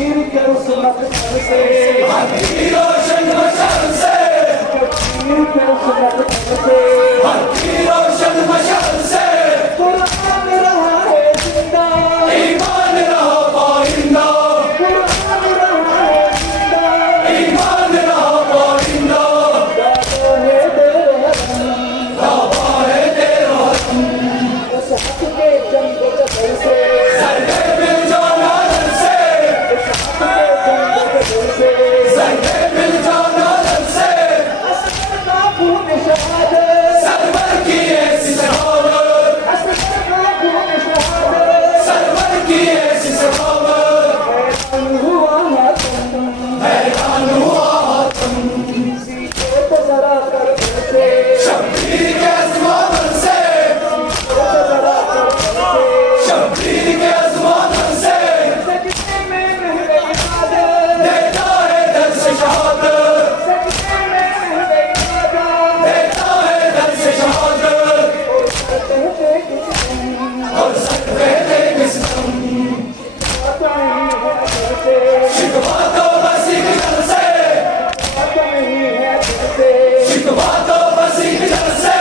शबीर के उस्मत से, हल्की रोशन मशाल से, शबीर के उस्मत से, हल्की रोशन मशाल से, कुरान रहा है जिंदा, ईमान रहा पाइंदा, कुरान रहा है जिंदा, ईमान रहा पाइंदा, दावा है तेरा हम, दावा है तेरा हम, उस हक के जंग जबर से, सरगे मिल जाना रन से, उस हक के जंग जबर से, सरगे मिल जाना रन से, असगर का खून शहादत, सरवर की ऐसी सहावत, असगर का खून शहादत, सरवर की ऐसी सहावत, हैरान हुआ हाथम, हैरान हुआ हाथम, सीधे तो जरा कर से, शब्बीर के आसमान से, जरा कर से, शब्बीर के आसमान से, सजदे में महवे इबादत, देता है दर्श शहादत, सजदे में महवे इबादत, देता है दर्श शहादत, और करते थे किस्म, और सकते थे किस्म, बात नहीं है दिल से, शिकवा तो बस एक जल से, बात नहीं है दिल से, शिकवा तो बस एक जल से,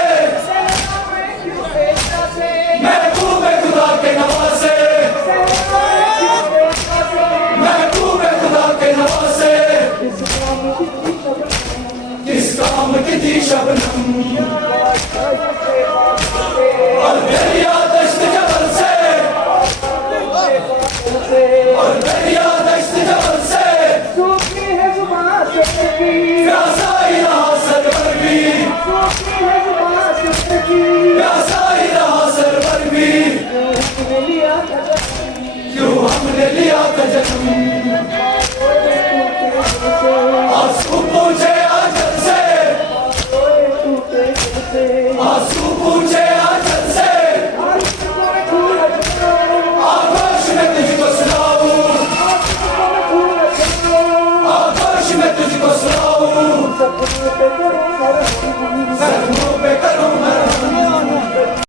सहना में क्यों बेचा से, महबूब खुदा के नवासे, सहना में क्यों बेचा से, महबूब खुदा के नवासे, इस काम की शब्द किस काम की थी शबनम, और दरिया दश्त जबल से, और दरिया दश्त जबल से, सूखी है जुबान से की, प्यासा ही रहा सरवर भी, सूखी है जुबान से की, प्यासा ही रहा सरवर भी, हमने लिया कदम, क्यों हमने लिया था जन्म, आंसू पूछे आंचल से, टूटे दिल से, आंसू पूछे आंचल से, आगोश में तुझको सुनाऊं, आगोश में तुझको सुनाऊं, सपने पे करो मरहम,